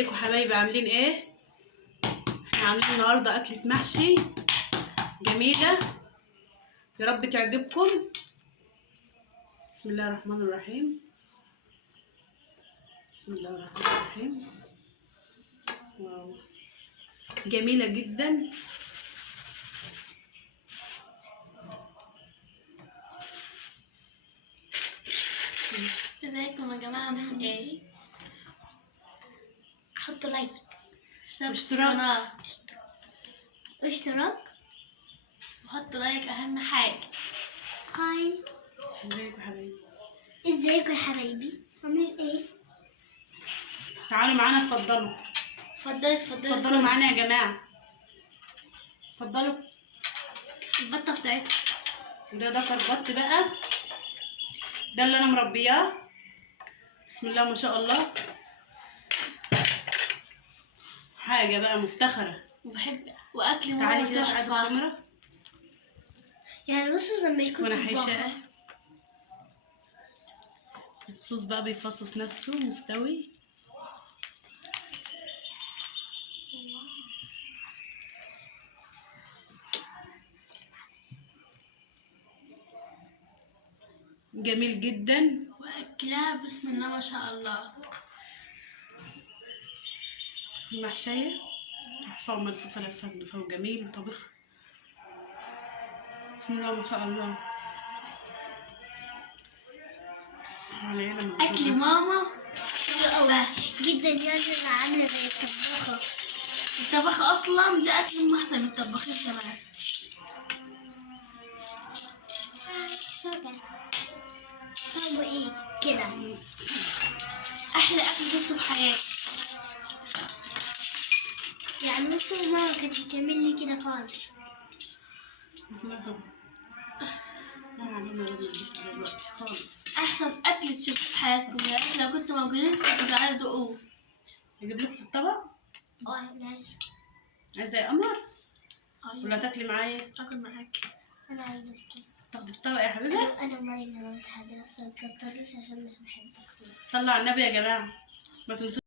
ازيكم حبايبي عاملين ايه؟ احنا عاملين النهارده اكلة محشي جميلة، يا رب تعجبكم. بسم الله الرحمن الرحيم. بسم الله الرحمن الرحيم. واو، جميلة جدا. ازيكم يا جماعة عاملين ايه؟ حطوا لايك، اشتراك وحطوا لايك اهم حاجة. هاي، ازيكم حبايبي، ازيكم يا حبايبي؟ عاملين ايه؟ تعالوا معانا اتفضلوا. اتفضلوا معانا يا جماعة، اتفضلوا. البطة بتاعتنا وده ذكر بط بقى، ده اللي انا مربياه. بسم الله ما شاء الله، حاجة بقى مفتخرة. وبحب واكل تعالي ماما كده تعالي تحفة. الكاميرا يعني بصوا زميلكم وانا حيشاه. الصوص بقى بيفصص نفسه مستوي. جميل جدا واكلها بسم الله ما شاء الله. المحشية تحفة وملفوفة لفة نضيفة وجميل وطبخ. بسم الله ما شاء الله. اكل ماما تحفة جدا، يعني انا عامله زي الطباخه. الطبخة اصلا ده اكل أم احسن من الطباخين كمان. طعمه ايه كده؟ احلى اكل جبته في حياتي. يعني بصوا ماما كانت بتعمل لي كده خالص. احسن اكل تشوفوه في حياتكم، يا ريت لو كنتوا موجودين كنتوا تعالوا تدوقوه. اجيب لك في الطبق؟ ماشي. عايزة يا قمر ولا تاكلي معايا؟ اكل معاك. انا عايزه تاخدي في الطبق يا حبيبي؟ انا مريم، انا مش حد اصلا كترش عشان مش بحبك. صلوا على النبي يا جماعة، ما تنسوش